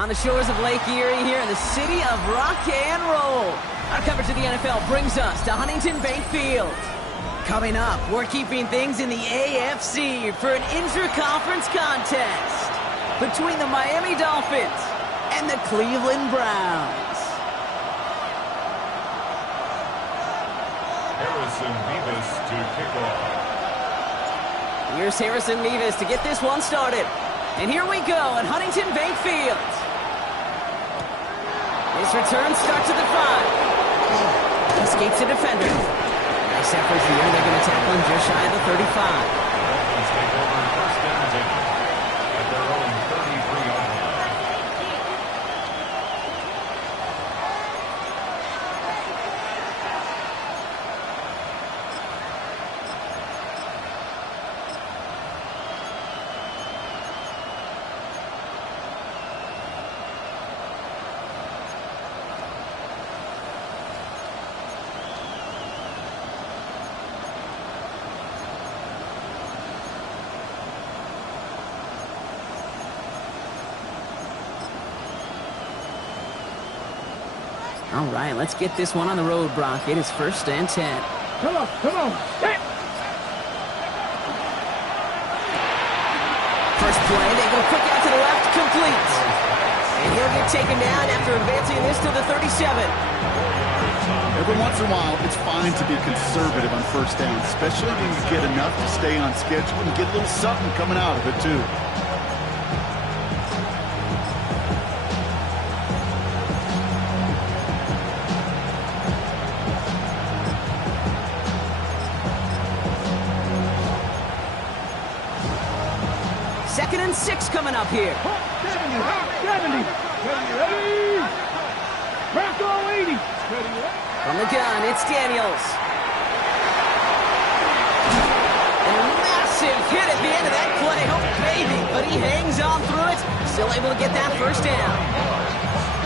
on the shores of Lake Erie here in the city of rock and roll. Our coverage of the NFL brings us to Huntington Bank Field. Coming up, we're keeping things in the AFC for an intra-conference contest between the Miami Dolphins and the Cleveland Browns. Harrison Mevis to kick off. Here's Harrison Mevis to get this one started. And here we go at Huntington Bank Field. This return starts at the 5. Escapes a defender. Nice effort here. They're going to tackle him just shy of the 35. Dolphins take over first down 10 at their own 33-yard line. All right, let's get this one on the road, Brock. It is first and 10. Come on. First play, they go quick out to the left, complete. And he'll get taken down after advancing this to the 37. Every once in a while, it's fine to be conservative on first down, especially when you get enough to stay on schedule and get a little something coming out of it, too. Second and 6 coming up here. 70. Ready. Bronco 80. From the gun, it's Daniels. And a massive hit at the end of that play. Oh, baby. But he hangs on through it. Still able to get that first down.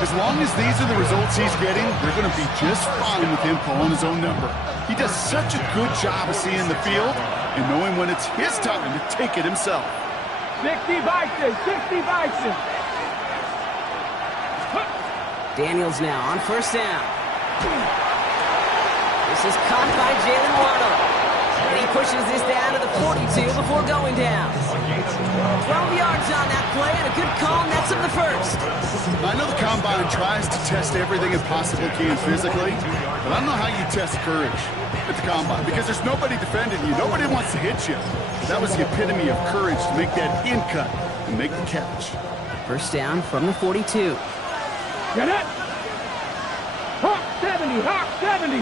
As long as these are the results he's getting, they're going to be just fine with him calling his own number. He does such a good job of seeing the field and knowing when it's his time to take it himself. 60 Bison. Daniels now on first down. This is caught by Jalen Waddle. And he pushes this down to the 42 before going down. 12 yards on that play and a good call nets him the first. I know the Combine tries to test everything it possibly can physically, but I don't know how you test courage at the Combine because there's nobody defending you. Nobody wants to hit you. That was the epitome of courage to make that in cut and make the catch. First down from the 42. Get it. Hawk 70. Ready.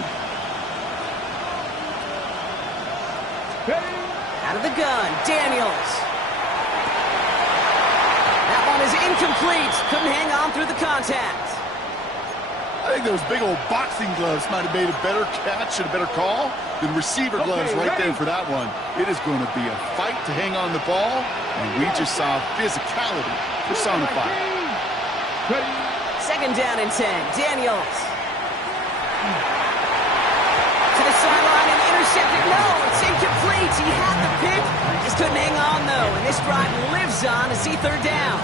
Out of the gun, Daniels. That one is incomplete. Couldn't hang on through the contact. I think those big old boxing gloves might have made a better catch and a better call than receiver gloves right there for that one. It is going to be a fight to hang on the ball, and we just saw physicality personified. Second down and 10. Daniels. To the sideline and intercepted. No, it's incomplete. He had the pick. Just couldn't hang on, though. And this drive lives on to see third down.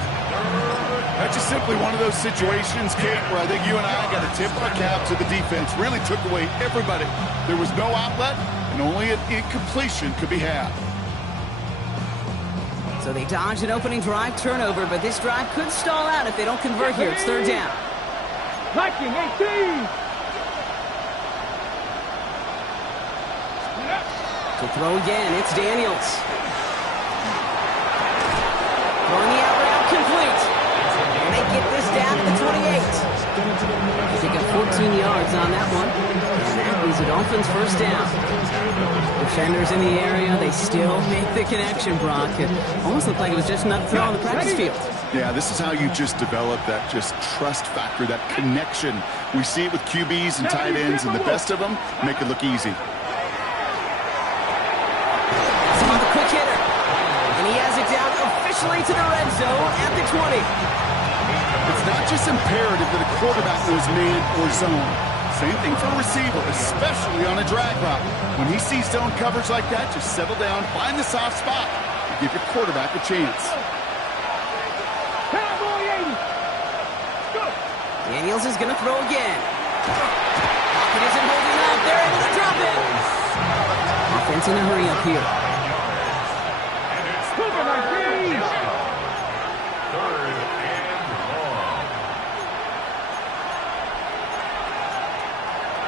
That's just simply one of those situations, Kate, where I think you and I got to tip our cap to the defense. Really took away everybody. There was no outlet, and only an incompletion could be had. So they dodge an opening drive turnover, but this drive could stall out if they don't convert here. It's third down. Viking 18. To throw again, it's Daniels. Throwing the out route complete. And they get this down to the 28. They got 14 yards on that one. And that leaves the Dolphins first down. Defenders in the area, they still make the connection, Brock. It almost looked like it was just another throw on the practice field. Yeah, this is how you just develop that just trust factor, that connection. We see it with QBs and tight ends, and the best of them make it look easy. Some of the quick hitter. And he has it down officially to the red zone at the 20. It's not just imperative that a quarterback knows man or zone. Same thing for a receiver, especially on a drag route. When he sees zone coverage like that, just settle down, find the soft spot, and give your quarterback a chance. Cowboy 80. Daniels is going to throw again. Pocket isn't holding up. They're able to drop it. Offense in a hurry up here. Super 19. Third and long.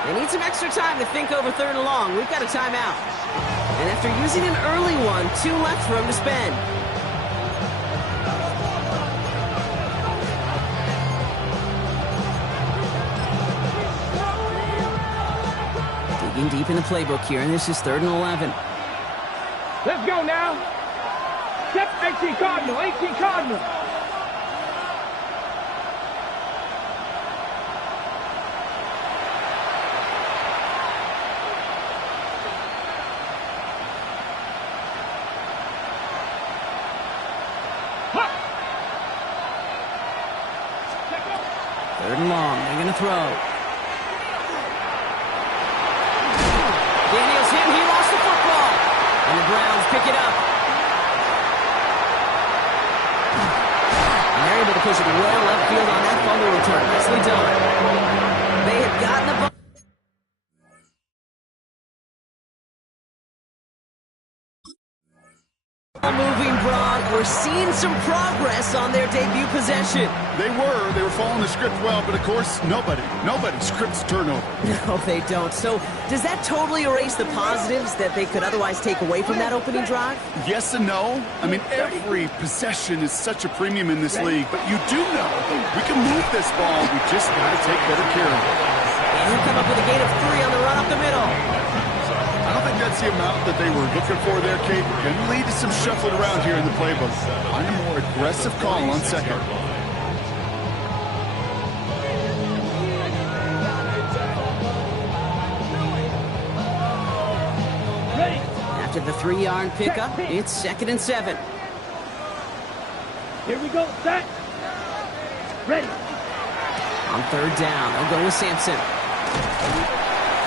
They need some extra time to think over third and long. We've got a timeout. And after using an early one, 2 left for him to spend. Digging deep in the playbook here, and this is 3rd and 11. Let's go now. Step 18 Cardinal, 18 Cardinal. Hop. 3rd and long, they're going to throw. Daniels hit, he lost the football. And the Browns pick it up. And they're able to push it well left field on that fumble return. Nicely done. They have gotten the ball. Moving, Brock. We're seeing some progress on their debut possession. They were following the script well, but of course, nobody scripts turnover. No, they don't. So does that totally erase the positives that they could otherwise take away from that opening drive? Yes and no. I mean, every possession is such a premium in this league, but you do know we can move this ball. We just got to take better care of it. And he'll come up with a gain of 3 on the run up the middle. I don't think that's the amount that they were looking for there, Kate. Going to lead to some shuffling around here in the playbook. Find a more aggressive call on second. After the 3-yard pickup, it's 2nd and 7. Here we go, set. Ready. On 3rd down, they'll go with Sampson.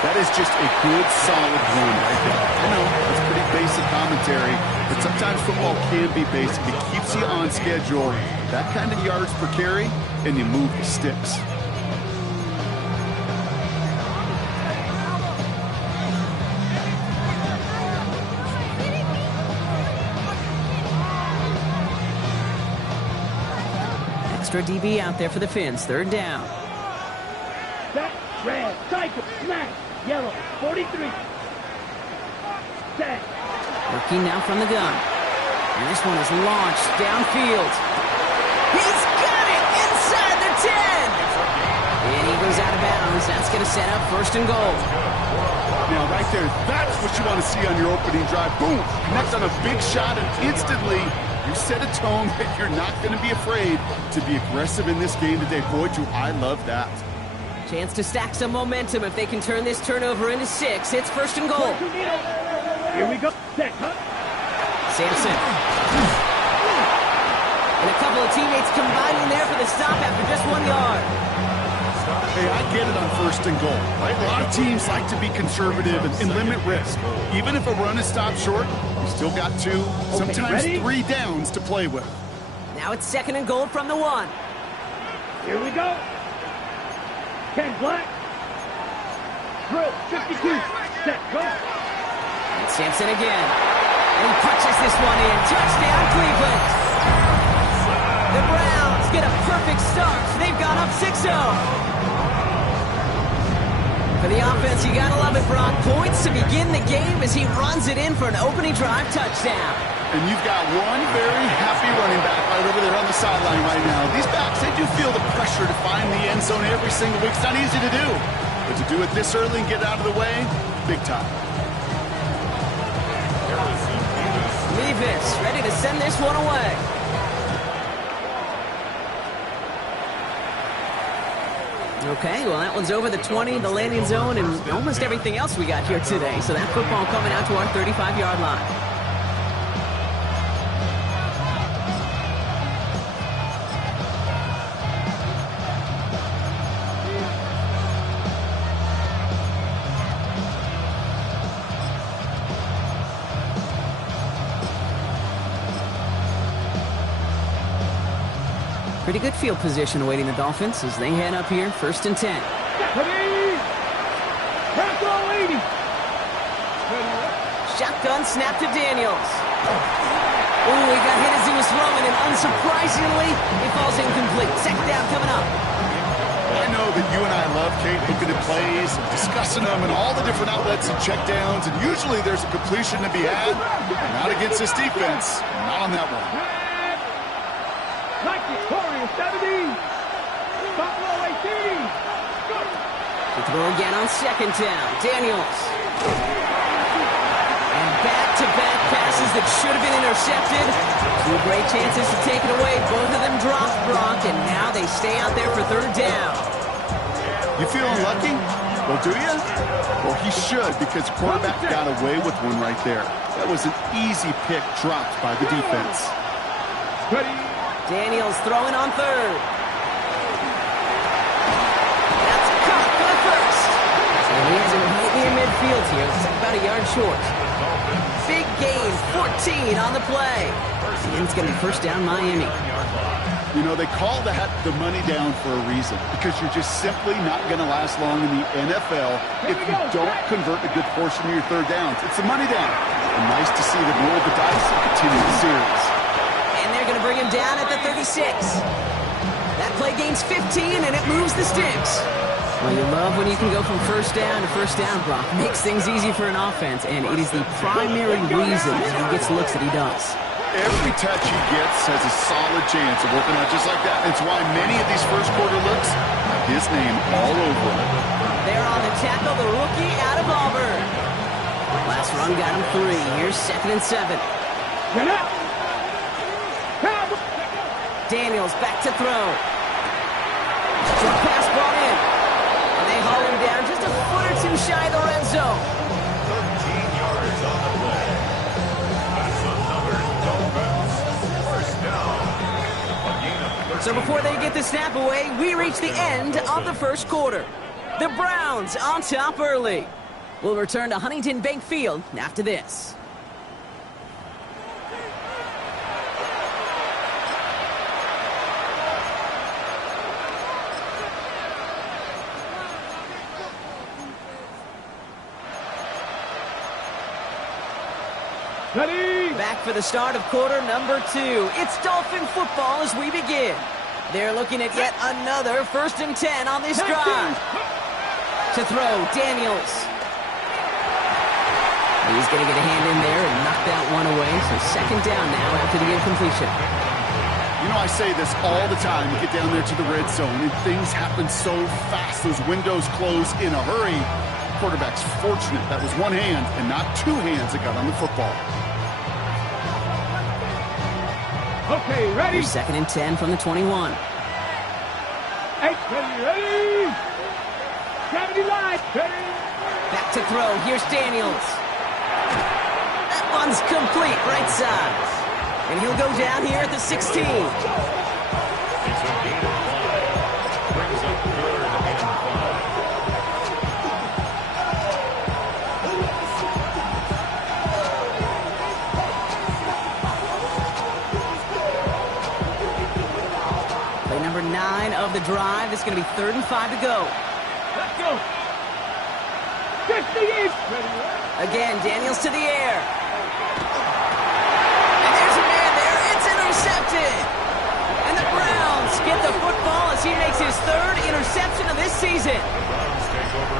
That is just a good, solid run right there. I know, it's pretty basic commentary, but sometimes football can be basic. It keeps you on schedule. That kind of yards per carry, and you move the sticks. Extra DB out there for the Finns. 3rd down. Set. Red. Cycle. Smash. Yellow. 43. Set. Working now from the gun. And this one is launched downfield. He's got it inside the 10. And he goes out of bounds. That's going to set up 1st and goal. Now, right there, that's what you want to see on your opening drive. Boom! Connect on a big shot, and instantly you set a tone that you're not going to be afraid to be aggressive in this game today. Boy, do I love that. Chance to stack some momentum if they can turn this turnover into 6. It's 1st and goal. Here we go. Set. Huh? Sampson. And a couple of teammates combining there for the stop after just 1 yard. Hey, I get it on 1st and goal, right? A lot of teams like to be conservative and limit risk. Even if a run is stopped short, you still got 2, sometimes 3 downs to play with. Now it's 2nd and goal from the 1. Here we go. Ken Black. Drill. 52. Set. Go. And Sampson again. And he punches this one in. Touchdown, Cleveland. The Browns get a perfect start. They've gone up 6-0. For the offense, you gotta love it, Brock. Points to begin the game as he runs it in for an opening drive touchdown. And you've got one very happy running back right over there on the sideline right now. These backs, they do feel the pressure to find the end zone every single week. It's not easy to do. But to do it this early and get out of the way, big time. Levis ready to send this one away. Okay, well, that one's over the 20, the landing zone, and almost everything else we got here today. So that football coming out to our 35-yard line. Pretty good field position awaiting the Dolphins as they head up here, 1st and 10. Shotgun snap to Daniels. Ooh, he got hit as he was throwing, and unsurprisingly, it falls incomplete. 2nd down coming up. I know that you and I love, Kate, looking at plays, and discussing them, and all the different outlets and checkdowns, and usually there's a completion to be had. Not against this defense. Not on that one. Like it, Warriors 70. Buffalo 18. To throw again on 2nd down. Daniels. And back-to-back passes that should have been intercepted. 2 great chances to take it away. Both of them dropped, Brock, and now they stay out there for 3rd down. You feeling lucky? Well, do you? Well, he should, because quarterback got away with one right there. That was an easy pick dropped by the defense. Daniels throwing on 3rd. That's caught for the 1st. And he has him right near midfield here. It's about a yard short. Big gain, 14 on the play. And it's going to be 1st down Miami. You know, they call that the money down for a reason, because you're just simply not going to last long in the NFL if you don't convert a good portion of your 3rd downs. It's the money down. And nice to see them roll the dice and continue the series. And they're going to bring him down at the 36. That play gains 15, and it moves the sticks. Well, you love when you can go from 1st down to 1st down, Brock. Makes things easy for an offense, and it is the primary reason he gets looks that he does. Every touch he gets has a solid chance of working out just like that. It's why many of these first-quarter looks have his name all over them. They're on the tackle, the rookie out of Auburn. Last run got him 3. Here's 2nd and 7. Daniels back to throw. Short pass brought in. And they haul him down just a foot or 2 shy of the red zone. 13 yards on the play. That's another Dolphins. 1st down. A gain of 13. So before they get the snap away, we reach the end of the 1st quarter. The Browns on top early. We'll return to Huntington Bank Field after this. Ready? Back for the start of quarter number 2. It's Dolphin football as we begin. They're looking at yet another 1st and 10 on this drive. To throw, Daniels. He's going to get a hand in there and knock that one away. So 2nd down now after the incompletion. You know, I say this all the time. You get down there to the red zone, and things happen so fast. Those windows close in a hurry. Quarterback's fortunate that was one hand and not 2 hands that got on the football. Okay, ready? Here's 2nd and 10 from the 21. 8, ready? 70 line, ready? Back to throw. Here's Daniels. That one's complete, right side. And he'll go down here at the 16. It's a gain of 5. Brings up 3rd and 5. Play number 9 of the drive. It's going to be 3rd and 5 to go. Let's go. 58. Again, Daniels to the air. And there's a man there. It's intercepted. And the Browns get the football as he makes his 3rd interception of this season.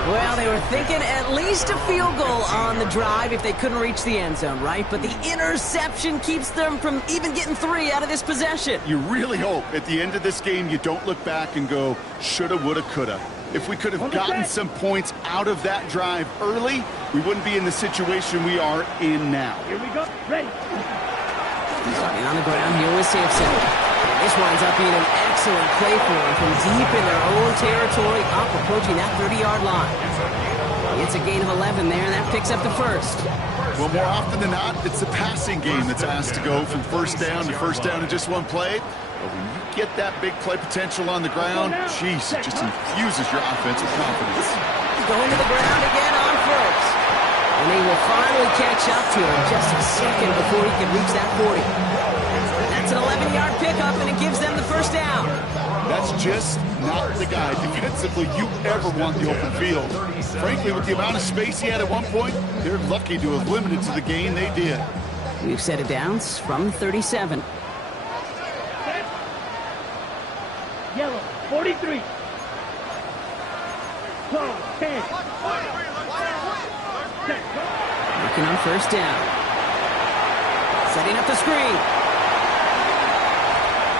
Well, they were thinking at least a field goal on the drive if they couldn't reach the end zone, right? But the interception keeps them from even getting 3 out of this possession. You really hope at the end of this game you don't look back and go, shoulda, woulda, coulda. If we could have gotten some points out of that drive early, we wouldn't be in the situation we are in now. Here we go. Ready. And on the ground here with Sampson. And this winds up being an excellent play for him from deep in their own territory, up approaching that 30-yard line. It's a gain of 11 there, and that picks up the 1st. Well, more often than not, it's the passing game that's asked to go from 1st down to 1st down in just one play. But when you get that big play potential on the ground, jeez, it just infuses your offense with confidence. Going to the ground again on 1st. And they will finally catch up to him just a second before he can reach that 40. And that That's an 11-yard pickup, and it gives them the first down. That's just not the guy defensively you ever want the open field. Frankly, with the amount of space he had at one point, they're lucky to have limited to the gain they did. We've set it downs from 37. Yellow, 43. 12, 10. Looking on first down. Setting up the screen.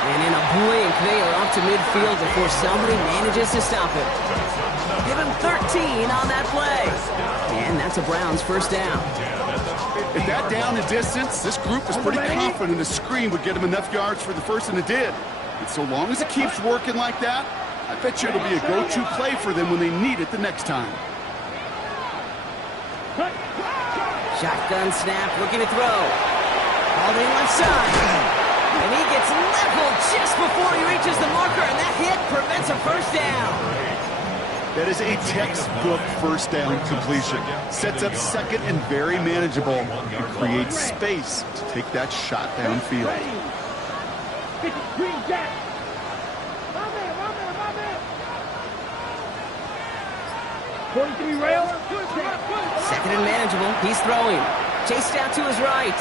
And in a blink, they are off to midfield before somebody manages to stop it. Give him 13 on that play. And that's a Browns first down. At that down and distance, this group was pretty confident a screen would get him enough yards for the first, and it did. And so long as it keeps working like that, I bet you it'll be a go-to play for them when they need it the next time. Shotgun snap, looking to throw. All in left side. And he gets leveled just before he reaches the marker, and that hit prevents a first down. That is a textbook first down completion. Sets up second and very manageable, and creates space to take that shot downfield. 43 rail. Second and manageable. He's throwing. Chased out to his right.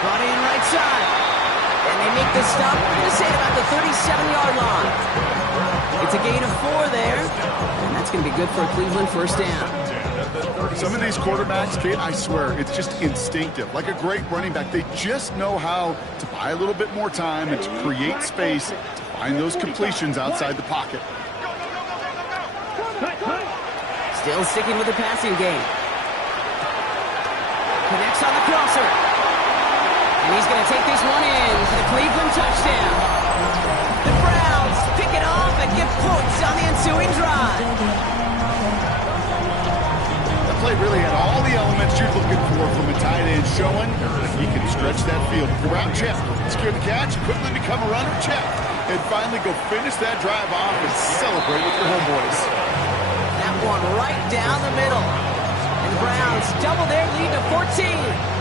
Brought in right side. And they make the stop. I'm going to say about the 37-yard line. It's a gain of 4 there. And that's going to be good for a Cleveland first down. Some of these quarterbacks, Kate, I swear, it's just instinctive. Like a great running back, they just know how to buy a little bit more time and to create space to find those completions outside the pocket. Still sticking with the passing game. Connects on the crosser. And he's going to take this one in for the Cleveland touchdown. The Browns pick it off and get points on the ensuing drive. That play really had all the elements you're looking for from a tight end, showing he can stretch that field. Route check, secure the catch, quickly become a runner, check, and finally go finish that drive off and celebrate with your homeboys. That one right down the middle. And the Browns double their lead to 14.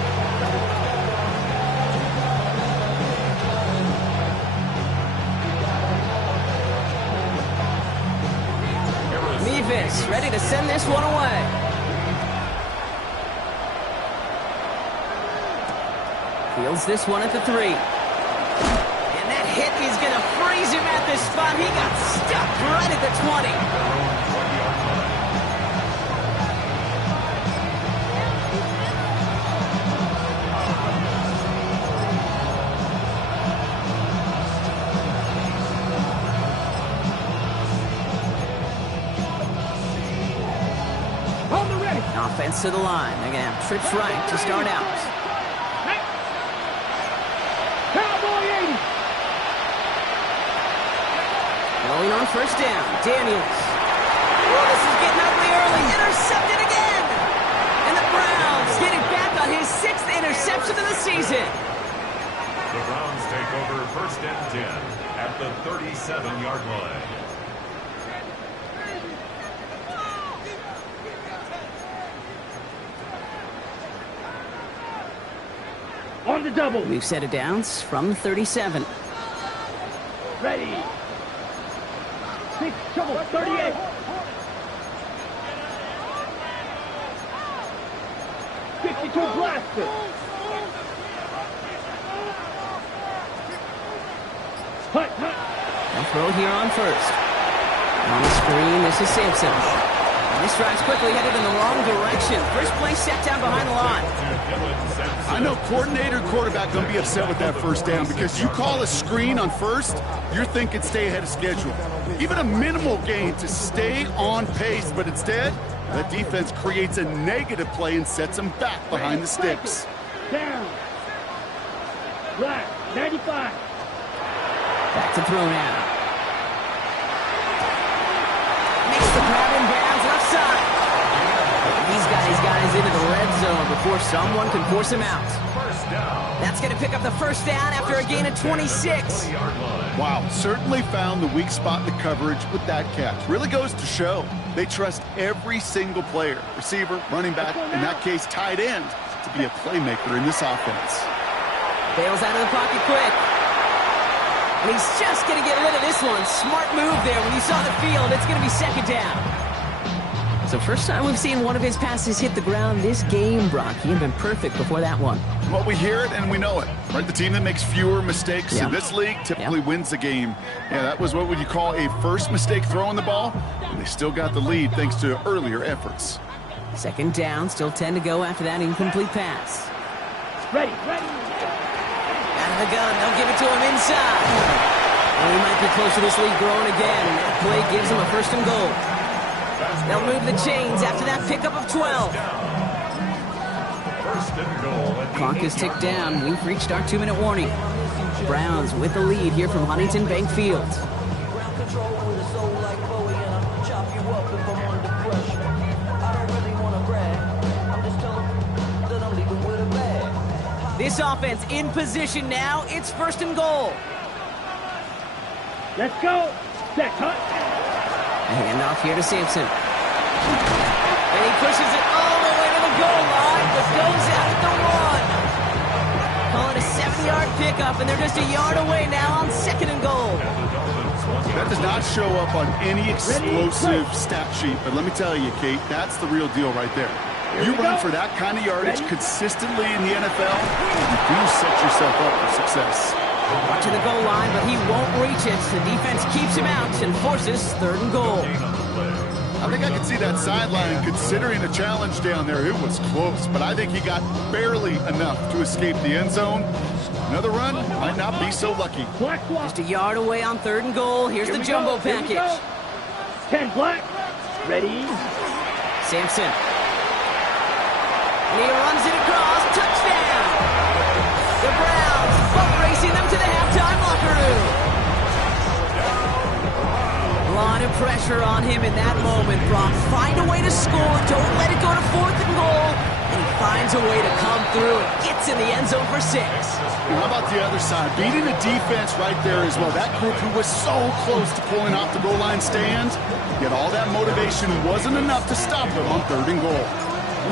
Mevis ready to send this one away. Fields this one at the 3. And that hit is going to freeze him at this spot. He got stuck right at the 20. Offense to the line. They're going to have trips right to start out. Cowboy 80. Rolling on first down. Daniels. Oh, this is getting ugly early. Intercepted again. And the Browns getting back on his 6th interception of the season. The Browns take over first and 10 at the 37-yard line. On the double. We've set it downs from 37. Ready. 6, trouble, 38. Blaster. Hut. They'll throw here on first. On the screen, this is Sampson. And this drive's quickly headed in the wrong direction. First play set down behind the line. I know coordinator quarterback going to be upset with that first down because you call a screen on first, you're thinking stay ahead of schedule. Even a minimal gain to stay on pace, but instead, that defense creates a negative play and sets them back behind the sticks. Down. Black, 95. Back to throw now. Makes the grab in bounds left side. These guys got us into the red zone before someone can force him out. That's going to pick up the first down after a gain of 26. Wow, certainly found the weak spot in the coverage with that catch. Really goes to show they trust every single player, receiver, running back, in that case tight end, to be a playmaker in this offense. Bails out of the pocket quick. And he's just going to get rid of this one. Smart move there when you saw the field. It's going to be second down. So first time we've seen one of his passes hit the ground this game, Brock. He had been perfect before that one. Well, we hear it and we know it. Right? The team that makes fewer mistakes in this league typically wins the game. Yeah, that was what would you call a first mistake throwing the ball. And they still got the lead thanks to earlier efforts. Second down, still 10 to go after that incomplete pass. Ready. Out of the gun, they'll give it to him inside. Well, he might be close to this lead growing again, and that play gives him a first and goal. They'll move the chains after that pickup of 12. First and goal. Clock is ticked down. We've reached our 2-minute warning. Browns with the lead here from Huntington Bank Field. This offense in position now. It's first and goal. Let's go. Set, cut. A handoff here to Sampson. And he pushes it all the way to the goal line, but goes out at the 1. Call it a 7-yard pickup, and they're just a yard away now on second and goal. That does not show up on any explosive stat sheet, but let me tell you, Kate, that's the real deal right there. You run for that kind of yardage consistently in the NFL, you do set yourself up for success. To the goal line, but he won't reach it. The defense keeps him out and forces third and goal. I think I could see that sideline considering a challenge down there. It was close, but I think he got barely enough to escape the end zone. Another run might not be so lucky. Just a yard away on third and goal. Here's the jumbo package. 10 black. Ready. Sampson. And he runs it across. Touchdown! The Browns boat racing them to the halftime locker room. A lot of pressure on him in that moment, Brock. Find a way to score. Don't let it go to fourth and goal. And he finds a way to come through and gets in the end zone for 6. How about the other side? Beating the defense right there as well. That group who was so close to pulling off the goal line stand, yet all that motivation wasn't enough to stop them on third and goal.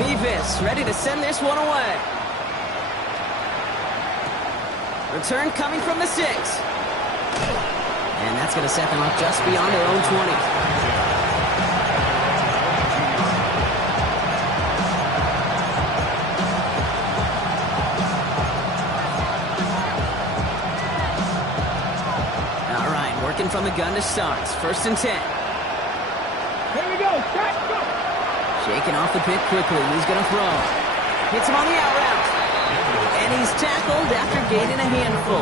Levis ready to send this one away. Return coming from the 6. And that's going to set them up just beyond their own 20. All right, working from the gun to start. First and 10. Here we go. Start, go. Shaking off the pick quickly. He's going to throw. Hits him on the out route. And he's tackled after gaining a handful.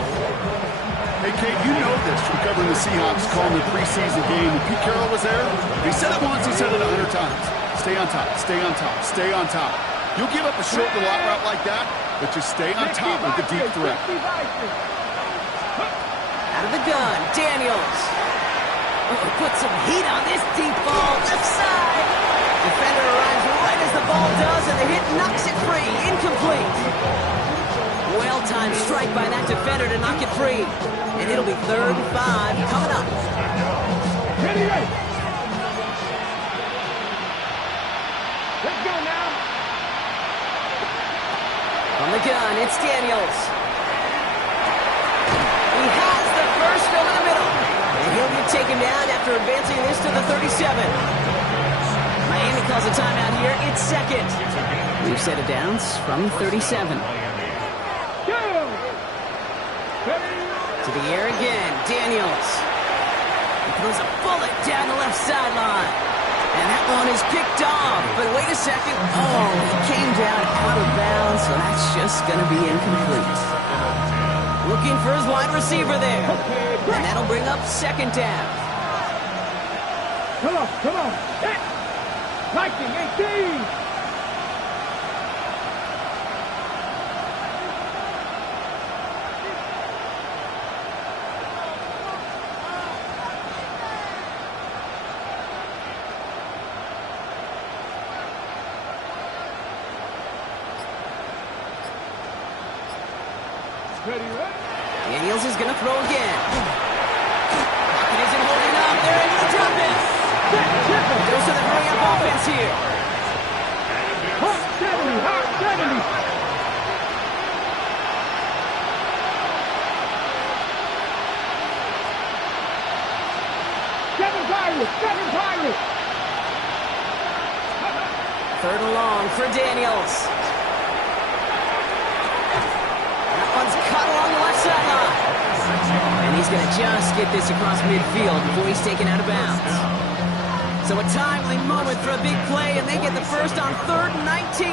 Hey, Kate, you know this from covering the Seahawks, calling the preseason game. When Pete Carroll was there, he said it once, he said it 100 times. Stay on top, stay on top, stay on top. You'll give up a short little out route like that, but just stay on top with the deep threat. Out of the gun, Daniels. Oh, put some heat on this deep ball, left side. Defender arrives right as the ball does, and the hit knocks it free. Incomplete. Well-timed strike by that defender to knock it free. And it'll be 3rd and 5 coming up. Ready. Let's go now. From the gun, it's Daniels. He has the first over the middle. And he'll be taken down after advancing this to the 37. Miami calls a timeout here. It's second. We've set it down from 37. To the air again, Daniels. He throws a bullet down the left sideline. And that one is picked off. But wait a second. Oh, he came down out of bounds, so that's just going to be incomplete. Looking for his wide receiver there. And that'll bring up second down. Come on. Hit. Lightning 18. Daniels is going to throw again. Pocket isn't holding up. They're able to drop it. Goes to the hurry-up offense here. Hot 70. Third and long for Daniels. That one's cut along the left sideline. And he's going to just get this across midfield before he's taken out of bounds. So a timely moment for a big play, and they get the first on 3rd and 19.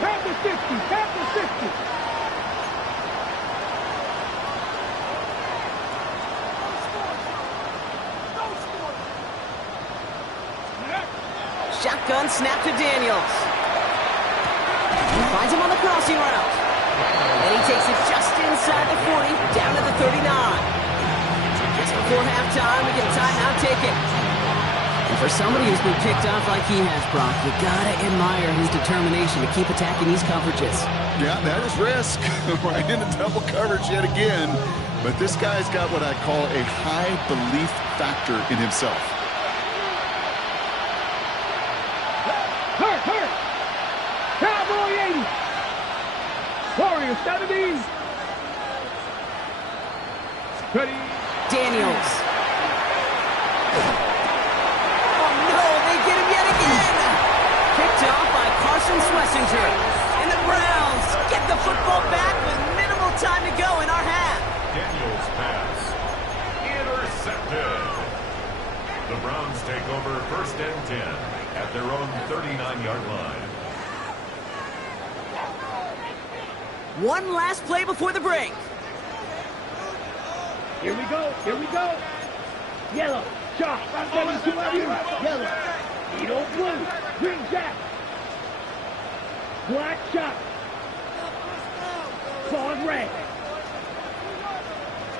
Tap the 50, tap the 50. Shotgun snap to Daniels. He finds him on the crossing route. And he takes it just inside the 40, down to the 39. Just before halftime, we get a timeout taken. And for somebody who's been picked off like he has, Brock, you gotta admire his determination to keep attacking these coverages. Yeah, that is risk. Right into double coverage yet again. But this guy's got what I call a high belief factor in himself. Hurt! Cowboy 80! Warrior 70! Ready? Daniels. Oh no, they get him yet again! Picked off by Carson Schlesinger. And the Browns get the football back with minimal time to go in our half. Daniels pass. Intercepted. The Browns take over 1st and 10 at their own 39-yard line. One last play before the break. Here we go. Yellow, sharp, 72 of you. Yellow, Edo blue, green jack. Black shot. Fog red.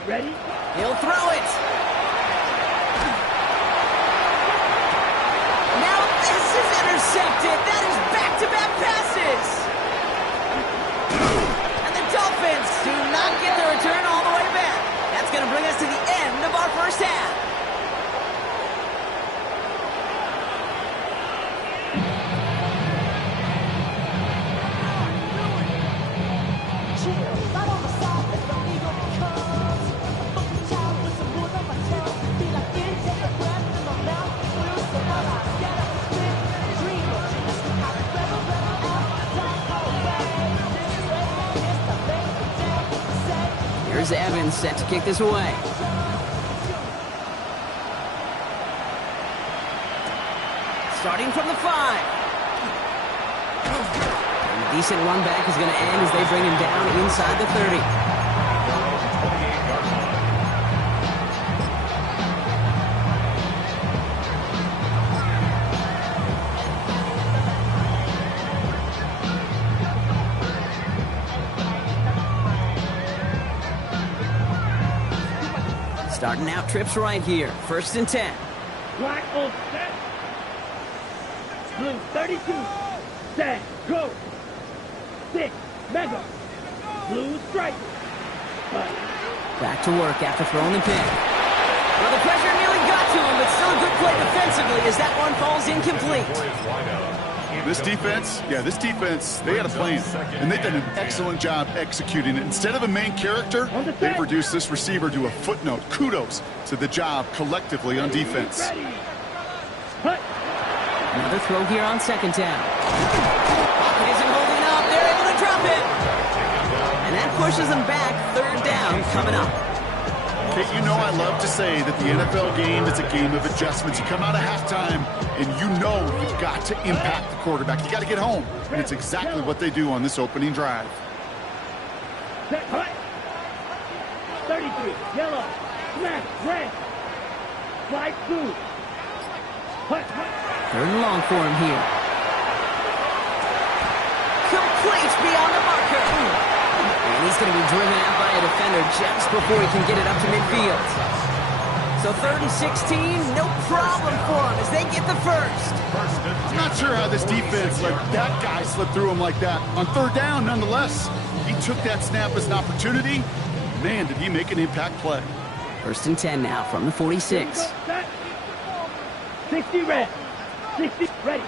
Ready? He'll throw it. Now this is intercepted. That is back-to-back passes. And the Dolphins do not get the return all the way back. That's going to bring us to the end of our first half. Here's Evans set to kick this away. Starting from the 5. And a decent run back is going to end as they bring him down inside the 30. Starting out trips right here. 1st and 10. Black on set. Blue 32. Set. Go. 6. Mega. Blue strike. Back to work after throwing the pin. Well, the pressure nearly got to him, but still a good play defensively as that one falls incomplete. This defense, they had a plan, and they've done an excellent job executing it. Instead of a main character, they've reduced this receiver to a footnote. Kudos to the job collectively on defense. Another throw here on 2nd down. Pocket isn't holding up. They're able to drop it. And that pushes them back. 3rd down coming up. Kate, you know I love to say that the NFL game is a game of adjustments. You come out of halftime, and you know you've got to impact the quarterback. You got to get home, and it's exactly what they do on this opening drive. 33, yellow, smash, red, slide 2. 3rd and long for him here. Complete beyond the marker. And he's going to be driven out by a defender just before he can get it up to midfield. So 3rd and 16, no problem for him as they get the first. I'm not sure how this defense let that guy slip through him like that. On 3rd down, nonetheless, he took that snap as an opportunity. Man, did he make an impact play. 1st and 10 now from the 46. 60 red. 60 ready.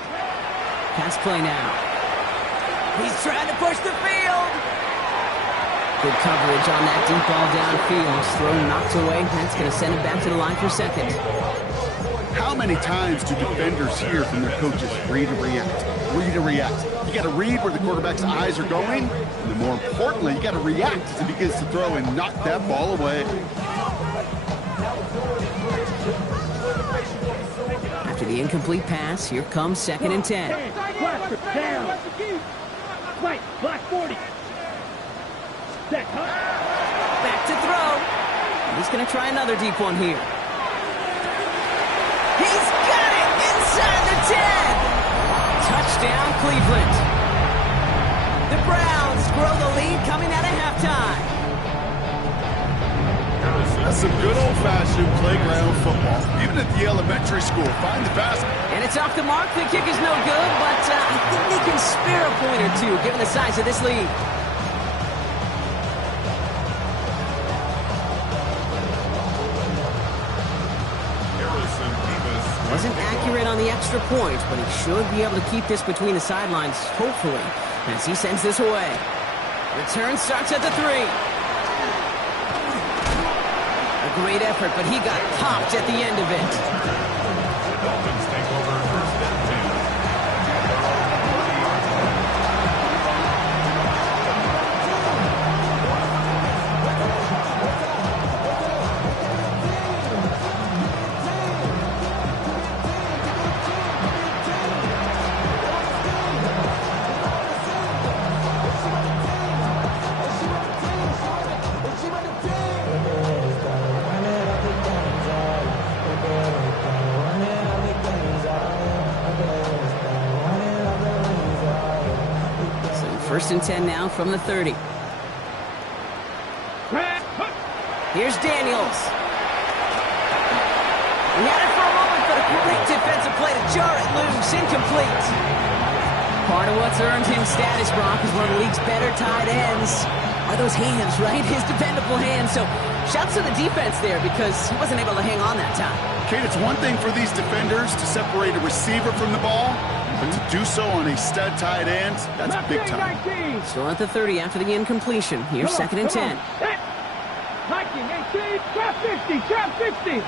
Pass play now. He's trying to push the field. Good coverage on that deep ball downfield. Throw knocked away. That's going to send it back to the line for 2nd. How many times do defenders hear from their coaches, read and react, read and react? You got to read where the quarterback's eyes are going, and then more importantly, you got to react as he begins to throw and knock that ball away. After the incomplete pass, here comes 2nd and 10. Blaster down. Right, black 40. Set, huh? Back to throw. He's going to try another deep one here. He's got it inside the 10. Touchdown, Cleveland. The Browns grow the lead coming out of halftime. That's some good old-fashioned playground football. Even at the elementary school, find the basket. And it's off the mark. The kick is no good, but I think they can spare a point or two given the size of this lead. Wasn't accurate on the extra point, but he should be able to keep this between the sidelines, hopefully, as he sends this away. Return starts at the 3. A great effort, but he got popped at the end of it. The Dolphins take over 1st and 10. So 1st and 10 now from the 30. Here's Daniels. He had it for a moment, but a great defensive play to jar it loose. Incomplete. Part of what's earned him status, Brock, is one of the league's better tight ends. Are those hands, right? His dependable hands. So shouts to the defense there because he wasn't able to hang on that time. Kate, it's one thing for these defenders to separate a receiver from the ball, but to do so on a stud tight end, that's big time. Still at the 30 after the incompletion. Here's 2nd and 10. Hiking, 18, trap 50, trap 50.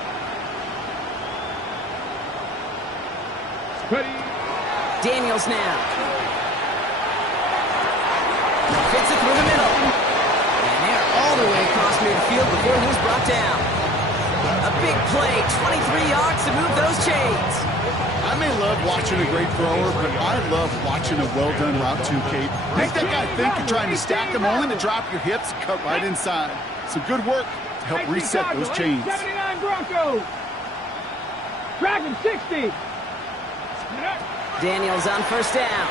Ready. Daniels now. Fits it through the middle. And they're all the way across midfield before he's brought down. A big play, 23 yards to move those chains. I may love watching a great thrower, but I love watching a well-done route too, Kate. Make that guy think you're trying to stack him only to drop your hips and cut right inside. Some good work to help reset those chains. 79 Broncos. Dragon 60. Daniels on 1st down.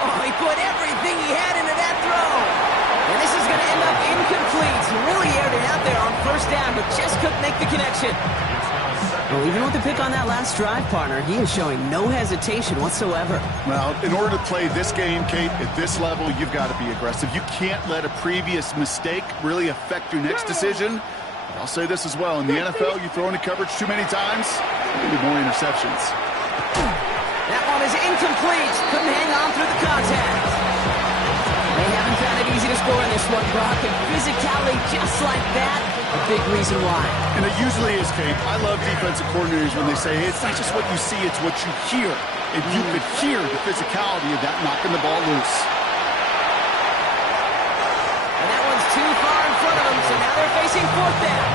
Oh, he put everything he had into that throw. And this is going to end up incomplete. He really aired it out there on 1st down, but just couldn't make the connection. Well, even with the pick on that last drive, partner, he is showing no hesitation whatsoever. Well, in order to play this game, Kate, at this level, you've got to be aggressive. You can't let a previous mistake really affect your next decision. But I'll say this as well. In the NFL, you throw into coverage too many times, you get more interceptions. That one is incomplete. Couldn't hang on through the contact. They haven't found it easy to score in this one, Brock, and physicality just like that, a big reason why. And it usually is, Kate. I love defensive coordinators when they say, hey, it's not just what you see, it's what you hear. And you could hear the physicality of that knocking the ball loose. And that one's too far in front of them, so now they're facing 4th down.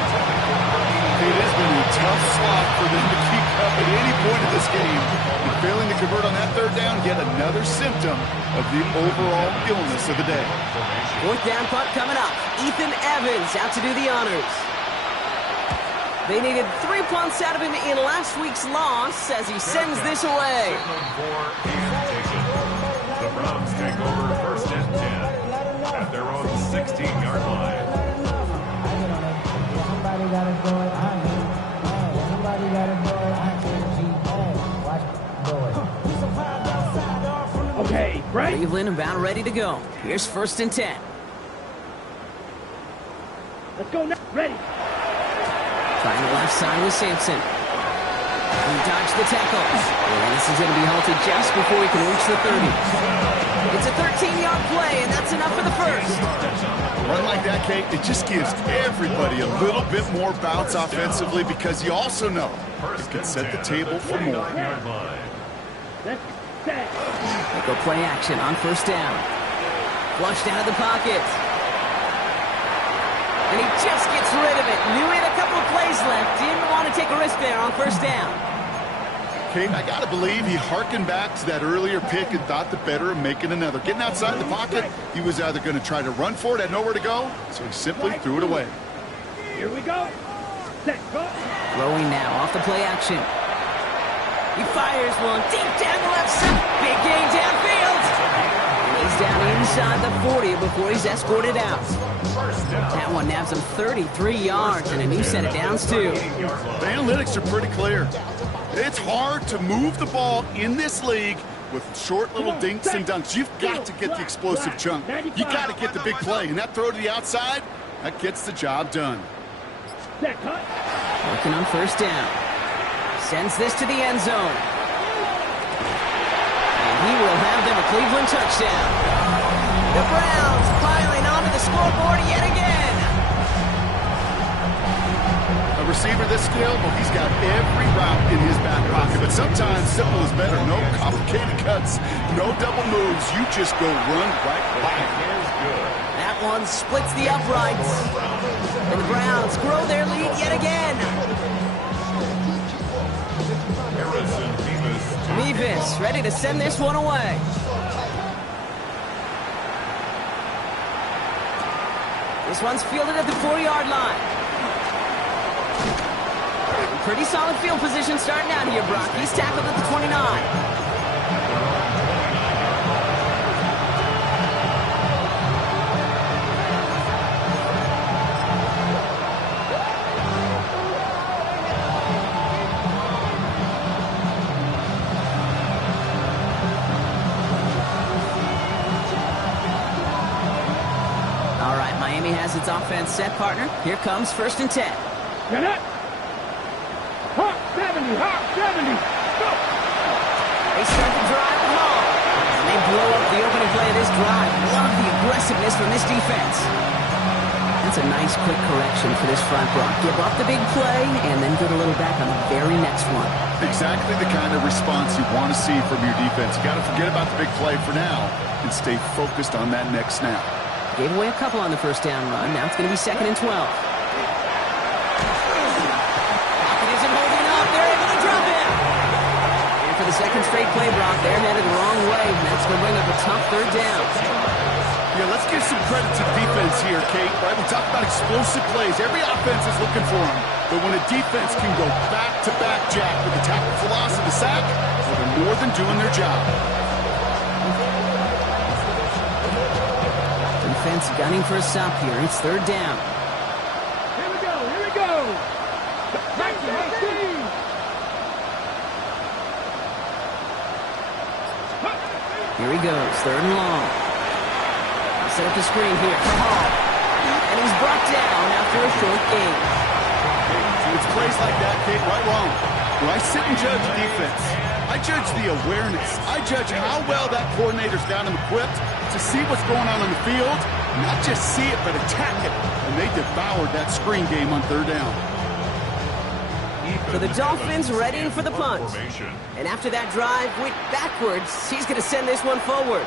It has been a tough slog for them to keep up at any point of this game. And failing to convert on that 3rd down, yet another symptom of the overall illness of the day. 4th down punt coming up. Ethan Evans out to do the honors. They needed 3 punts out of him in last week's loss as he sends this away. The Browns take over 1st and 10 at their own 16-yard line. Somebody gotta do it. Somebody gotta do it. I can't watch do it. Okay, right. Cleveland about ready to go. Here's 1st and 10. Let's go now. Ready. Trying the left side with Sampson. He dodged the tackle. And this is going to be halted just before he can reach the 30. It's a 13-yard play, and that's enough for the first. Run like that, Kate, it just gives everybody a little bit more bounce offensively because you also know it can set the table for more. Let's set. They go play action on first down. Flushed out of the pocket. And he just gets rid of it. Knew he had a couple of plays left. Didn't want to take a risk there on first down. Kate, I got to believe he hearkened back to that earlier pick and thought the better of making another. Getting outside the pocket, he was either going to try to run for it, had nowhere to go, so he simply threw it away. Here we go. Set, go. Throwing now off the play action. He fires one deep down the left side. Big gain downfield. And he's down inside the 40 before he's escorted out. That one nabs him 33 yards and a new set of downs, too. The analytics are pretty clear. It's hard to move the ball in this league with short little dinks and dunks. You've got to get the explosive chunk. You got to get the big play. And that throw to the outside, that gets the job done. Set, cut. Working on first down. Sends this to the end zone. And he will have them a Cleveland touchdown. The Browns piling onto the scoreboard yet again. A receiver this skilled, well, he's got every route in his back pocket. But sometimes simple is better. No complicated cuts, no double moves. You just go run right by it. That one splits the uprights. And the Browns grow their lead yet again. Mevis ready to send this one away. This one's fielded at the 4-yard line. Pretty solid field position starting out here, Brock. He's tackled at the 29. All right, Miami has its offense set, partner. Here comes first and 10. Get it. Hawk 70, Hawk 70. Go. They start the drive long. And they blow up the opening play of this drive. Love the aggressiveness from this defense. That's a nice quick correction for this front, Brock. Give up the big play and then get a little back on the very next one. Exactly the kind of response you want to see from your defense. You got to forget about the big play for now and stay focused on that next snap. Gave away a couple on the first down run. Now it's going to be 2nd and 12. For the second straight play, Brock, they're headed the wrong way, and that's going to bring up a tough third down. Yeah, let's give some credit to the defense here, Kate. Right? We talk about explosive plays. Every offense is looking for them. But when a defense can go back-to-back, Jack, with the tackle for loss of the sack, well, they're more than doing their job. Defense gunning for a stop here. It's third down. Here we go, here we go. Right, Here he goes, 3rd and long. Set up the screen here for Hall. And he's brought down after a short gain. It's plays like that, Kate, right wrong. When I sit and judge defense, I judge the awareness. I judge how well that coordinator's got him equipped to see what's going on the field, not just see it, but attack it. And they devoured that screen game on 3rd down. For the Dolphins, ready for the punt. And after that drive went backwards, he's going to send this one forward.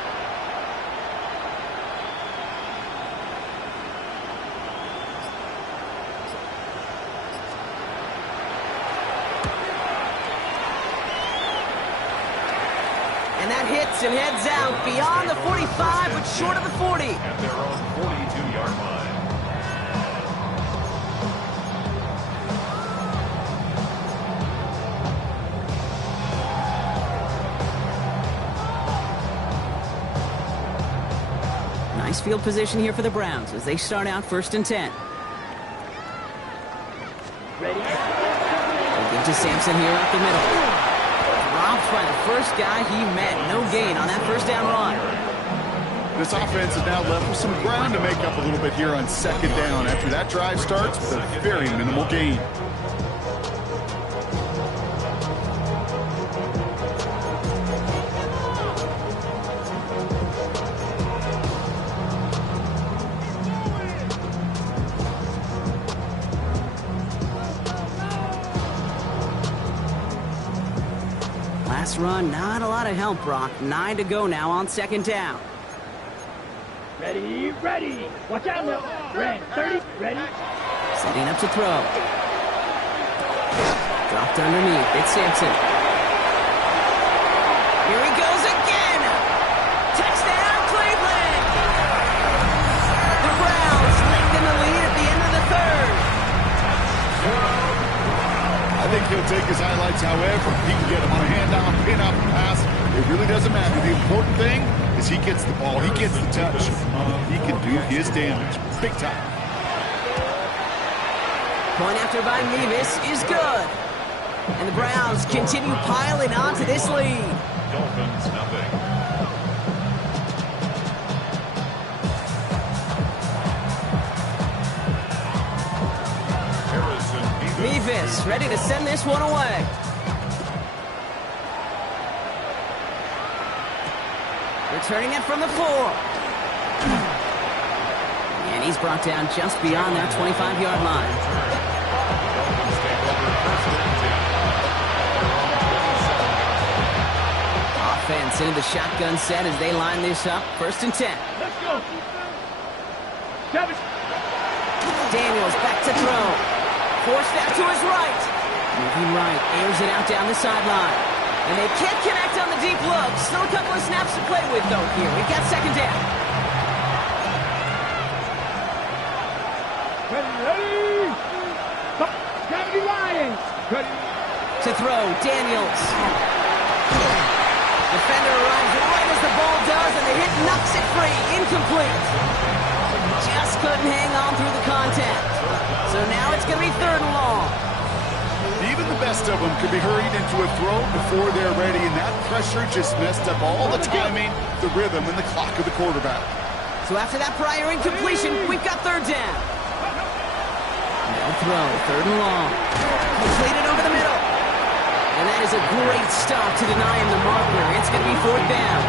And that hits and heads out beyond the 45, but short of the 40. At their own 42-yard line. Nice field position here for the Browns as they start out 1st and 10. Ready? They'll give to Sampson here up the middle. Dropped by the first guy he met. No gain on that first down run. This offense is now left with some ground to make up a little bit here on 2nd down after that drive starts with a very minimal gain. this run, not a lot of help, Brock. 9 to go now on second down. Ready, ready. Watch out now. Red, 30, ready. Setting up to throw. Dropped underneath. It's Simpson. Here he goes again. Touchdown, Cleveland. The Browns lengthen the lead at the end of the third. I think he'll take his highlights however he can get him on a handoff, pin up, pass. It really doesn't matter. The important thing is he gets the ball, he gets the touch. He can do his damage. Big time. Point after by Mevis is good. And the Browns continue piling on to this lead. Dolphins nothing. Harrison Mevis ready to send this one away. Returning it from the 4. And he's brought down just beyond that 25-yard line. Dolphins take over first and 10. Offense into the shotgun set as they line this up. First and 10. Let's go. 7. Daniels back to throw. Forced out to his right. Moving right, airs it out down the sideline. And they can't connect on the deep look. Still a couple of snaps to play with, though, here. We've got second down. Ready. Gravity Lions. Ready. To throw, Daniels. Defender arrives right as the ball does, and the hit knocks it free. Incomplete. Just couldn't hang on through the contact. So now it's going to be third and long. Even the best of them could be hurried into a throw before they're ready, and that pressure just messed up all the timing, the rhythm, and the clock of the quarterback. So after that prior incompletion, we've got third down. No throw, third and long. Completed over the middle. And that is a great stop to deny him the marker. It's going to be fourth down.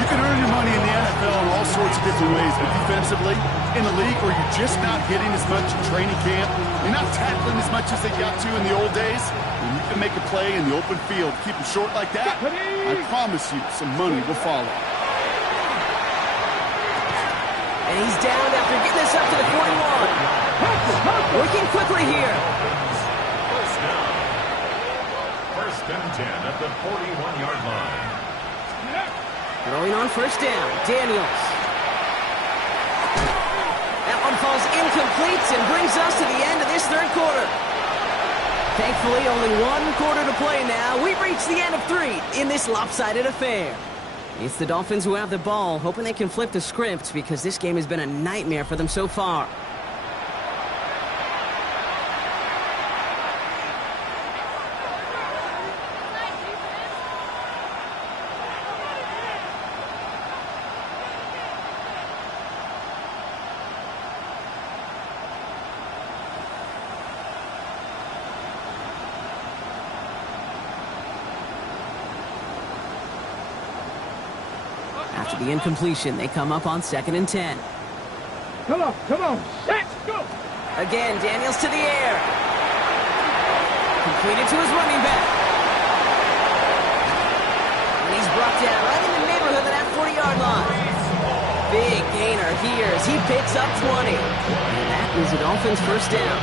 You can earn your money in the NFL in all sorts of different ways, but defensively, in a league where you're just not hitting as much in training camp, you're not tackling as much as they got to in the old days, when you can make a play in the open field, keep them short like that, I promise you some money will follow. And he's down after getting this up to the 41. Working quickly here. First down. First and 10 at the 41-yard line. Throwing on first down, Daniels. That one falls incomplete and brings us to the end of this third quarter. Thankfully, only one quarter to play now. We've reached the end of 3 in this lopsided affair. It's the Dolphins who have the ball, hoping they can flip the script because this game has been a nightmare for them so far. After the incompletion, they come up on second and 10. Come on, let's go. Again, Daniels to the air. Completed to his running back. And he's brought down right in the neighborhood of that 40-yard line. Big gainer here as he picks up 20. And that is the Dolphins' first down.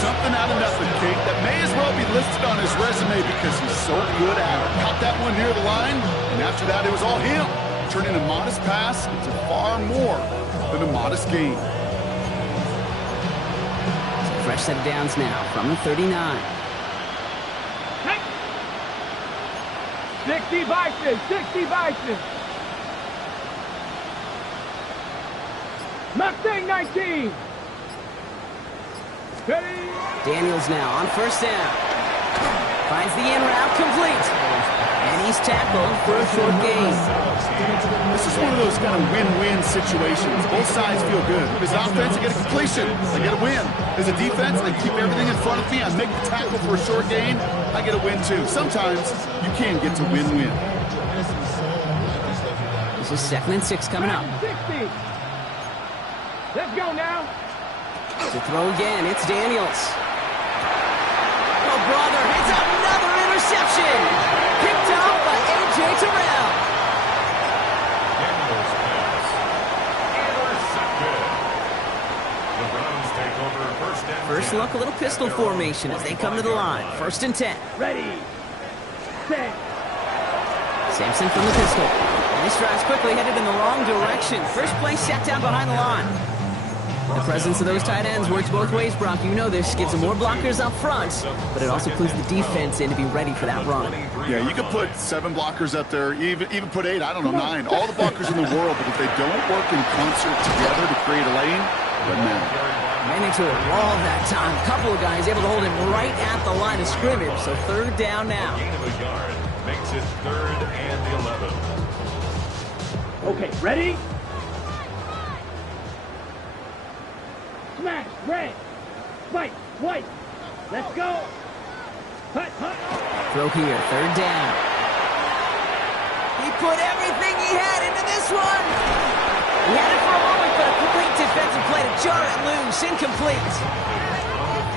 Something out of nothing, Kate, that may as well be listed on his resume because he's so good at it. Caught that one near the line, and after that it was all him, turning a modest pass into far more than a modest gain. Fresh set of downs now from the 39. 60 Bison, 60 Bison. Mustang 19. Ready. Daniels now on first down. Finds the in route complete. And he's tackled for a short gain. This is one of those kind of win-win situations. Both sides feel good. As an offense, I get a completion. I get a win. As a defense, I keep everything in front of me. I make the tackle for a short gain. I get a win, too. Sometimes you can get to win-win. This is second and 6 coming up. 60. Let's go now. To throw again, it's Daniels. Oh, brother, it's another reception. Picked off by A.J. Terrell. Daniels pass. Intercepted. The Browns take over first and 10. First look, a little pistol formation as they come to the line. 1st and 10. Ready, set. Sampson from the pistol. And he strides quickly, headed in the wrong direction. First play sat down behind the line. The presence of those tight ends works both ways, Brock. You know this. Gives them more blockers up front, but it also clues the defense in to be ready for that run. Yeah, you could put 7 blockers up there, even put 8, I don't know, 9. All the blockers in the world, but if they don't work in concert together to create a lane, it doesn't matter. Ran into a wall that time. A couple of guys able to hold him right at the line of scrimmage, so 3rd down now. Gain of a yard makes it 3rd and 11. Okay, ready? Smash, red, fight, white. Let's go. Hut, hut. Throw here, 3rd down. He put everything he had into this one. He had it for a moment, but a great defensive play to jar it loose. Incomplete.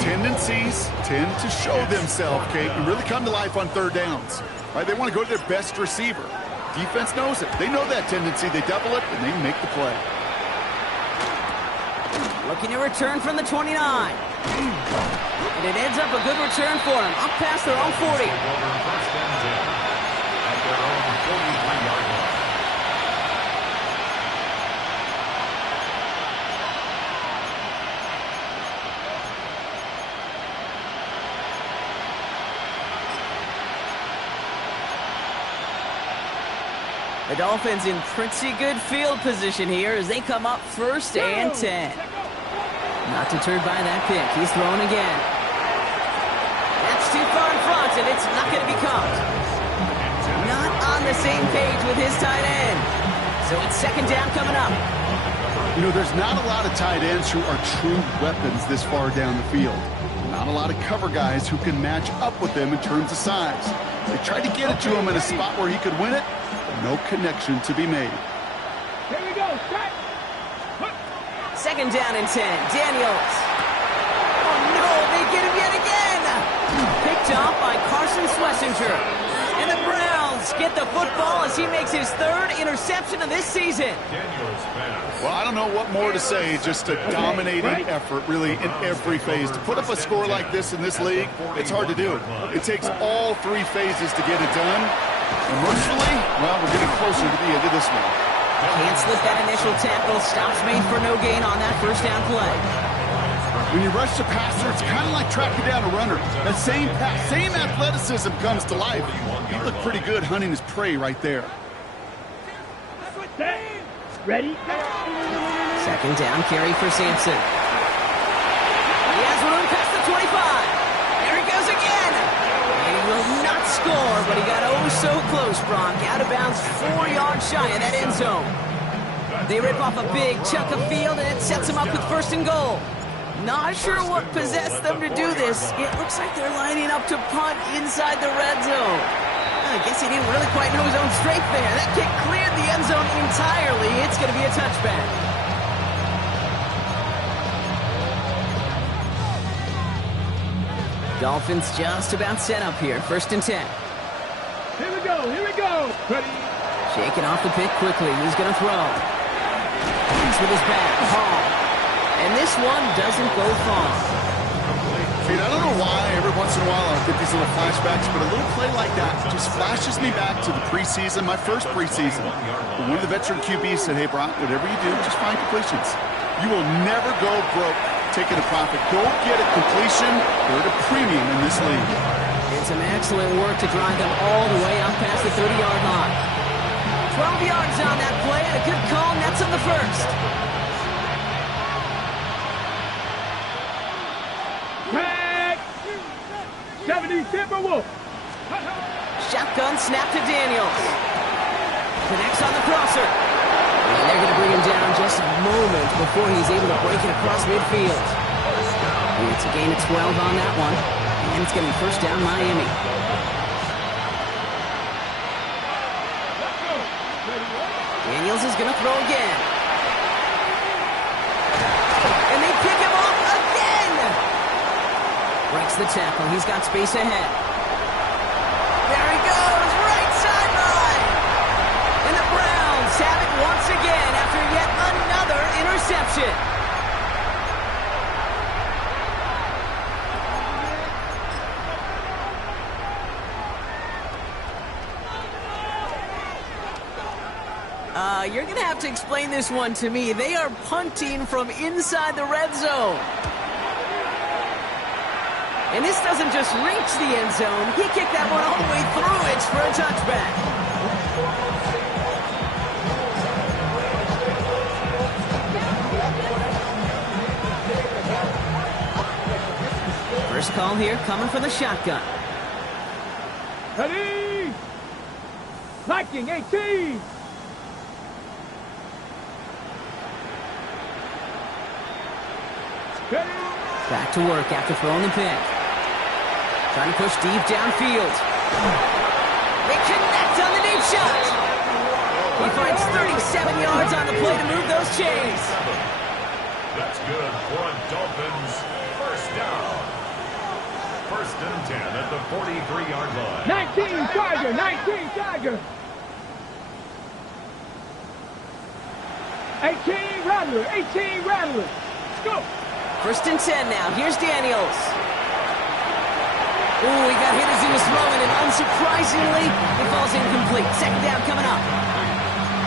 Tendencies tend to show themselves, Kate, and really come to life on 3rd downs. Right? They want to go to their best receiver. Defense knows it. They know that tendency. They double it, and they make the play. Looking to return from the 29. And it ends up a good return for him. Up past their own 40. Over first and 10 at their own 43-yard line. The Dolphins in pretty good field position here as they come up 1st and 10. Not deterred by that pick. He's throwing again. That's too far in front, and it's not going to be caught. Not on the same page with his tight end. So it's 2nd down coming up. You know, there's not a lot of tight ends who are true weapons this far down the field. Not a lot of cover guys who can match up with them in terms of size. They tried to get it to him in a spot where he could win it. No connection to be made. Here we go, strike. 2nd down and 10. Daniels. Oh, no, they get him yet again. Picked off by Carson Schlesinger. And the Browns get the football as he makes his 3rd interception of this season. Daniels pass. Well, I don't know what more to say. Just a dominating effort, really, in every phase. To put up a score like this in this league, it's hard to do. It takes all 3 phases to get it done. Emotionally, well, we're getting closer to the end of this one. Can't slip that initial tackle. Stops made for no gain on that 1st down play. When you rush the passer, it's kind of like tracking down a runner. That same pass, same athleticism comes to life. He looked pretty good hunting his prey right there. Set. Ready? 2nd down carry for Sampson. He has room past the 25. There he goes again. And he will not score, but he got oh so close, Brock. Out of bounds 4 yards shy of that end zone. They rip off a big chunk of field, and it sets him up with 1st and goal. Not sure what possessed them to do this. It looks like they're lining up to punt inside the red zone. I guess he didn't really quite know his own strength there. That kick cleared the end zone entirely. It's going to be a touchback. Dolphins just about set up here. 1st and 10. Here we go, here we go. Ready? Shaking off the pick quickly. He's going to throw. He's with his back. Hall. And this one doesn't go far. I don't know why every once in a while I get these little flashbacks, but a little play like that just flashes me back to the preseason, my first preseason. One of the veteran QBs said, hey, Brock, whatever you do, just find completions. You will never go broke taking a profit. Go get a completion. They're at a premium in this league. And some excellent work to drive them all the way up past the 30-yard line. 12 yards on that play, and a good call nets on the 1st. Tag! 70 Timberwolf. Shotgun snap to Daniels. Connects on the crosser. And they're going to bring him down just a moment before he's able to break it across midfield. It's a gain of 12 on that one. And it's going to be 1st down Miami. Daniels is going to throw again. And they pick him off again! Breaks the tackle. He's got space ahead. You're going to have to explain this one to me. They are punting from inside the red zone. And this doesn't just reach the end zone. He kicked that one all the way through it for a touchback. First call here coming from the shotgun. Ready? Viking 18. Ready? Back to work after throwing the pick. Trying to push deep downfield. They connect on the deep shot. He finds 37 yards on the play to move those chains. That's good for a Dolphins first down. First and 10 at the 43-yard line. 19 Tiger, 19 Tiger. 18 Rattler, 18 Rattler. Let's go. First and 10 now. Here's Daniels. Ooh, he got hit as he was throwing, and unsurprisingly, it falls incomplete. Second down coming up.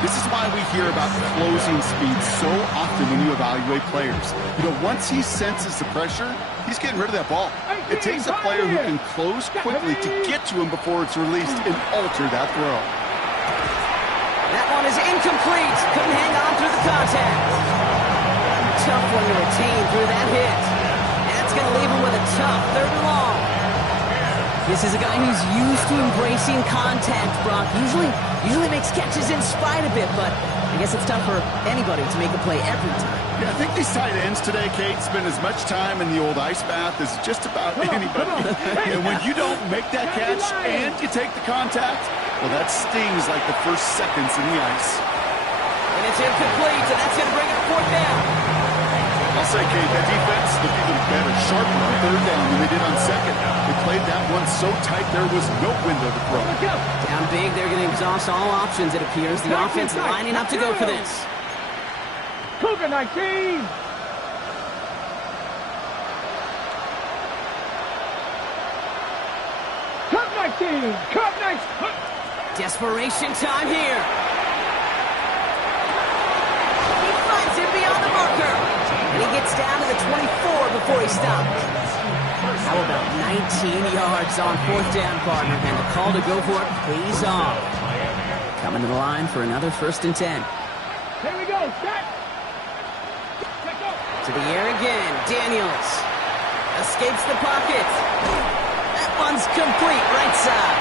This is why we hear about closing speed so often when you evaluate players. You know, once he senses the pressure, he's getting rid of that ball. It takes a player who can close quickly to get to him before it's released and alter that throw. That one is incomplete. Couldn't hang on through the contact. Tough one to retain through that hit. That's going to leave him with a tough third and long. This is a guy who's used to embracing contact, Brock. Usually makes catches in spite of it, but I guess it's tough for anybody to make a play every time. Yeah, I think these tight ends today, Kate, spend as much time in the old ice bath as just about anybody. And when you don't make that catch and you take the contact, well, that stings like the first seconds in the ice. And it's incomplete, and that's going to bring it to fourth down. I'll say, Kate, that defense looked even better, sharper on third down than they did on second. They played that one so tight there was no window to throw. Down big, they're going to exhaust all options, it appears. The offense lining up to go for this. Cougar 19. Cup 19. Cup 19. Desperation time here. He finds him beyond the marker. And he gets down to the 24 before he stops. How about 19 yards on fourth down, partner? And the call to go for it pays off. Coming to the line for another first and 10. Here we go. Set. Let's go. To the air again. Daniels escapes the pocket. That one's complete right side.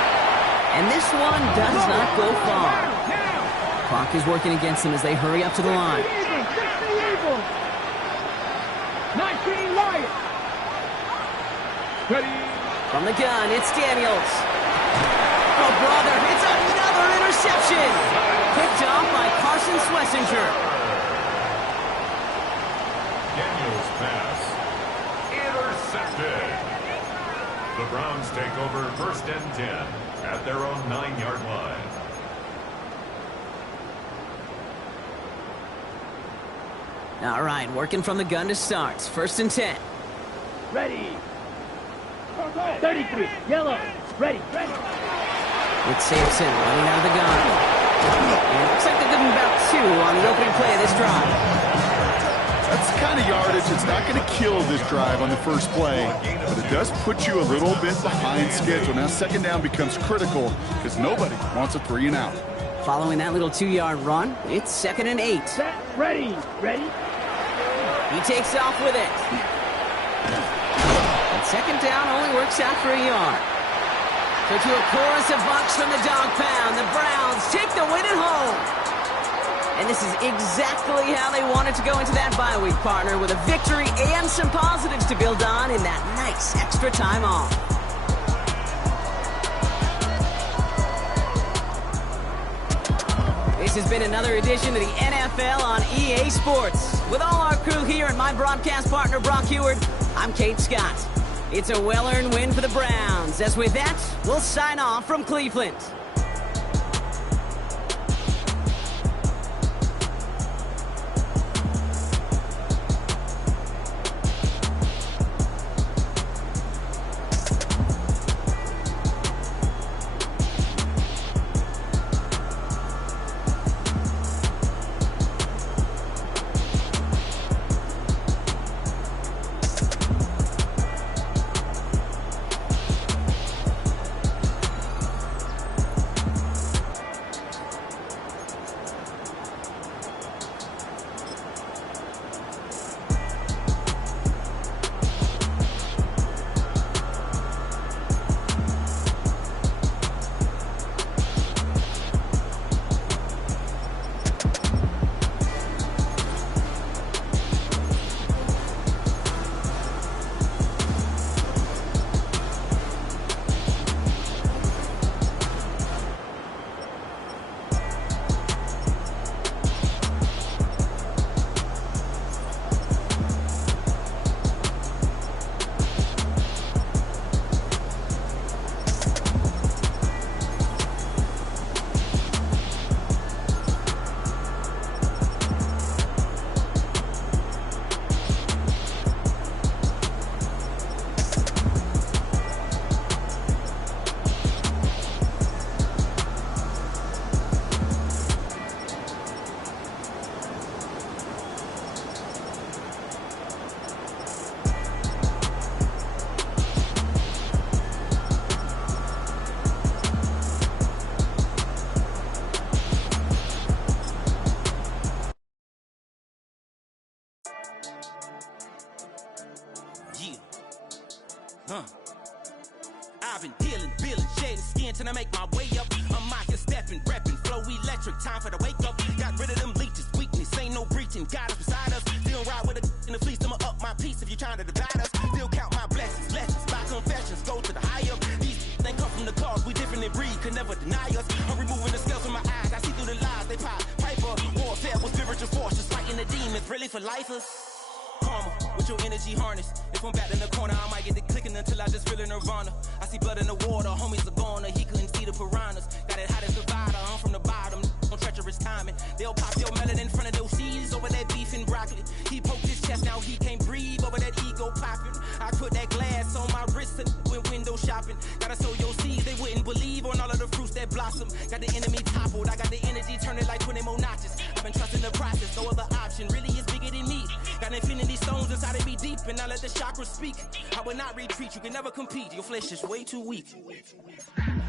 And this one does not go far. Clock is working against them as they hurry up to the line. 19 Lions. Ready. From the gun, it's Daniels. Oh, brother, it's another interception. Picked off by Carson Schlesinger. Daniels pass intercepted. The Browns take over first and 10 at their own 9-yard line. All right, working from the gun to start. First and 10. Ready. 33. Yellow. Ready. Ready. It's Sampson running out of the gun. And it looks like they're giving about 2 on the opening play of this drive. That's the kind of yardage that's not going to kill this drive on the first play, but it does put you a little bit behind schedule. Now second down becomes critical because nobody wants a 3 and out. Following that little 2-yard run, it's second and 8. Set. Ready. Ready. He takes off with it. And second down only works out for a yard. So to a chorus of bucks from the dog pound, the Browns take the win at home. And this is exactly how they wanted to go into that bye week, partner, with a victory and some positives to build on in that nice extra time off. This has been another edition of the NFL on EA Sports. With all our crew here and my broadcast partner, Brock Heward, I'm Kate Scott. It's a well-earned win for the Browns. As with that, we'll sign off from Cleveland. I've been dealing, feeling, shedding skin till I make my way up. I'm out here stepping, repping, flow electric, time for the wake up. Got rid of them leeches, weakness, ain't no breaching. God is beside us, still ride with a in the fleece. I'ma up my piece if you're trying to divide us. Still count my blessings, lessons, by confessions, go to the high up. These they come from the cause, we different in breed, could never deny us. I'm removing the scales from my eyes, I see through the lies they pop. Piper, warfare with spiritual forces, fighting the demons, really for lifers. Karma, with your energy harness. If I'm back in the corner, I might get the clicking until I just feel a nirvana. I see blood in the water, homies are gone, he couldn't see the piranhas. Got it hot as Nevada, I'm from the bottom, on treacherous timing. They'll pop your melon in front of those seeds over that beef and broccoli. He poked his chest, now he can't breathe over that ego popping. I put that glass on my wrist and went window shopping. Gotta sow your seeds, they wouldn't believe on all of the fruits that blossom. Got the enemy toppled, I got the energy turning like 20 more notches. I've been trusting the process, no other option really is bigger than me. Got infinity stones inside of me deep, and I let the chakras speak. I will not retreat, you can never compete, your flesh is way too weak.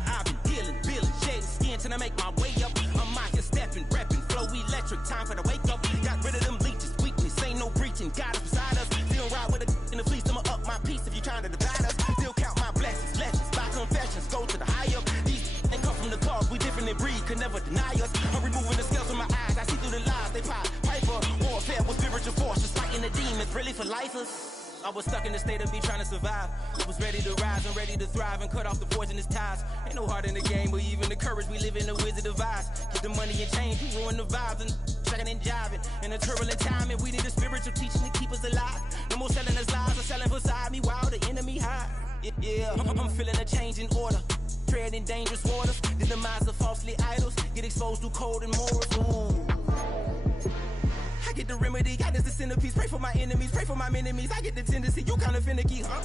I've been dealing, feeling, shedding skin till I make my way up. I'm out here stepping, repping, flow electric, time for the wake up. Got rid of them leeches, weakness, ain't no breaching. God is beside us, still ride with a in the fleece. I'ma up my piece if you're trying to divide us. Still count my blessings, lessons, by confessions, go to the high up. These they come from the cause, we different in breed, could never deny us. I'm removing the scales from my eyes, I see through the lies they pop. Piper, warfare with spiritual forces, fighting the demons, really for lifers. I was stuck in the state of me trying to survive. I was ready to rise and ready to thrive and cut off the poisonous ties. Ain't no heart in the game, but even the courage we live in the wizard of Oz. Get the money and change, we ruin the vibes and checking and jiving. In a turbulent time, and we need a spiritual teaching to keep us alive. No more selling us lies or selling beside me while the enemy hide. Yeah, I'm feeling a change in order. Treading dangerous waters, the demise of falsely idols. Get exposed through cold and morals. Ooh. I get the remedy, God is the centerpiece. Pray for my enemies, pray for my enemies. I get the tendency, you kinda finicky, huh?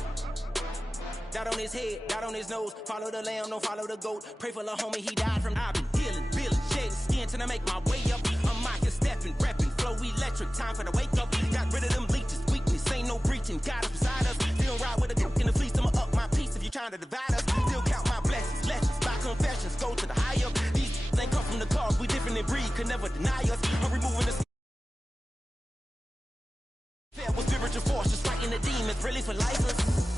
Dot on his head, dot on his nose. Follow the lamb, don't follow the goat. Pray for the homie, he died from. I've been dealing, feeling, shedding skin till I make my way up. I'm out here stepping, repping, flow electric, time for the wake up. Got rid of them leeches, weakness, ain't no breaching. God is beside us, still ride with a cook in the fleece. I'ma up my piece if you're trying to divide us. Still count my blessings, lessons, by confessions, go to the high up. These ain't come from the cause, we different in breed, could never deny us. I'm removing the with spiritual forces, fighting the demons, really for lifers.